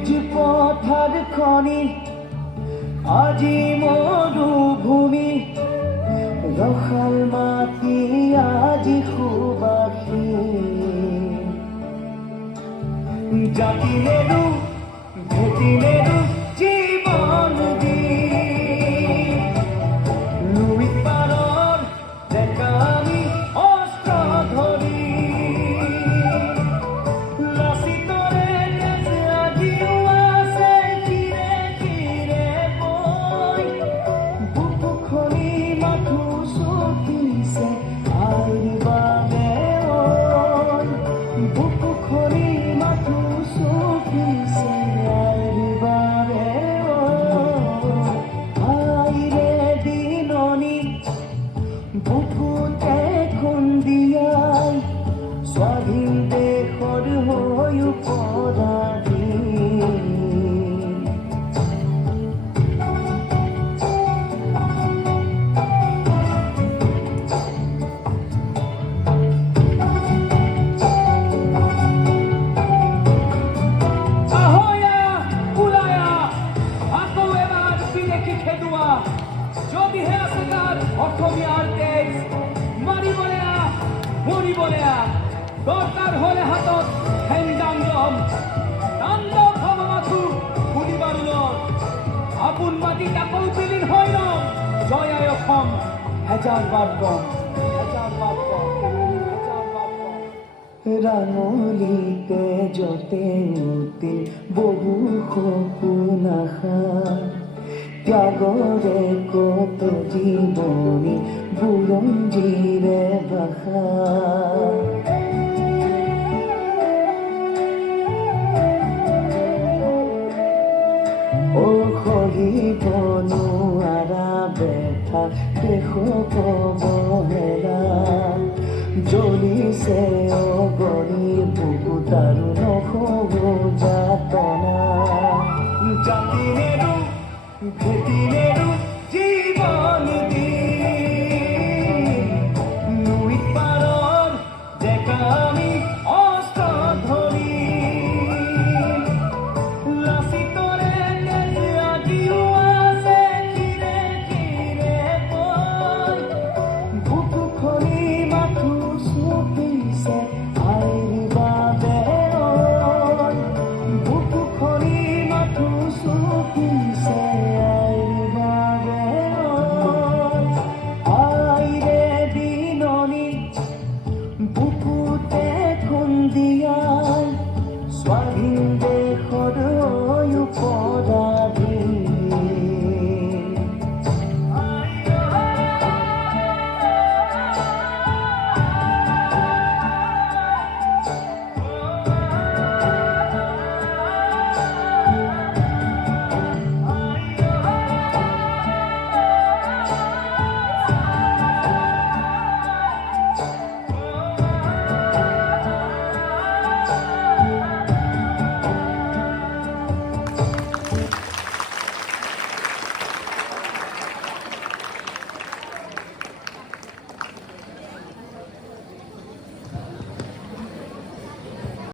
নিজ পথাৰ খনি আজি মৰুভূমি ৰসাল মাটি আজি সুবাসী জাতিলেৰো ভেটিলেৰো জীৱন দি লুইত পাৰৰ ডেকা আমি অস্ত্ৰ ধৰি লাচিতৰে তেজ আজিও আছে ধীৰে ধীৰে বৈ বুকু খনি মাথো চকিছে আইৰ বাবে বুকু খনি মাথো চকিছে আইৰ বাবে আইৰে দিননি বুকুতে খুন্দিয়াই স্বাধীন দেশৰ হৈ পৰাধীন যদিহে আছে তাৰ অসমীয়াৰ তেজ মাৰিবলে মৰিবলে দৰকাৰ হ'লে হাতত হেংদাম দম তাণ্ডৱ হ'ব মাথো শুনিবাৰুলৰ আপোন মাটিত আকৌ বিলীন হৈ লম জয় আই অসম হেজাৰ বাৰ ৰাঙলীতে যতে উঠিল বহু সপোন আশা ত্যাগৰে কত জীৱনী বুৰঞ্জীৰে ভাষা ও সহিব নোৱাৰা বেথা দেশক অৱহেলা জ্বলিছে অগণি বুকুত আৰু নহ'ব যাতনা জাতিলেৰো ভেটিলেৰো জীৱন দি লুইত পাৰৰ ডেকা আমি অস্ত্ৰ ধৰি লাচিতৰে তেজ আজিও আছে ধীৰে ধীৰে বৈ বুকু খনি মাথো চকিছে আইৰ বাবে বুকু খনি মাথো চকিছে বুকুতে খুন্দিয়াই স্বাধীন দেশৰ হৈ পৰাধীন